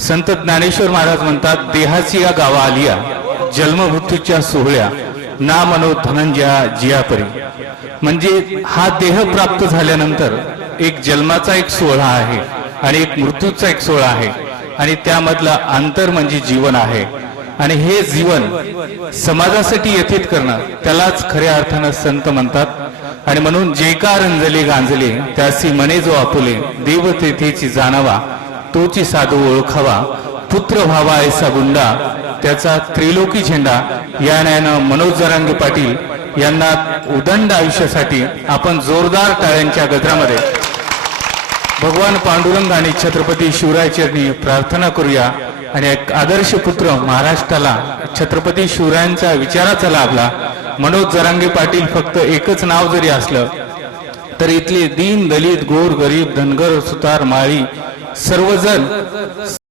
संत ज्ञानेश्वर महाराज म्हणतात देहाची या गावा आलिया जन्मभूतीच्या सोहळ्या ना मनो धनंजया जियापरी. म्हणजे हा देह प्राप्त झाल्यानंतर एक जन्माचा एक सोहळा आहे आणि एक मृत्यूचा एक सोहळा आहे आणि त्यामधला अंतर म्हणजे जीवन आहे. आणि हे जीवन समाजासाठी व्यतीत करणं त्यालाच खऱ्या अर्थानं संत म्हणतात. आणि म्हणून जे का रंजले गांजले त्यासी मने जो आपुले देव तेथेची जाणावा तोची साधू ओळखावा पुत्र व्हावा ऐसा गुंडा त्याचा त्रिलोकी झेंडा या न्यायानं मनोज जरांगे पाटील यांना उदंड आयुष्यासाठी आपण जोरदार टाळ्यांच्या गजरामध्ये. भगवान पांडुरंग आणि छत्रपती शिवराय चरणी प्रार्थना करूया आणि एक आदर्श पुत्र महाराष्ट्राला छत्रपती शिवरायांच्या विचाराचा लाभला मनोज जरांगे पाटील फक्त एकच नाव जरी असलं तर इथले दीन दलित गोर गरीब धनगर सुतार माळी सर्वजण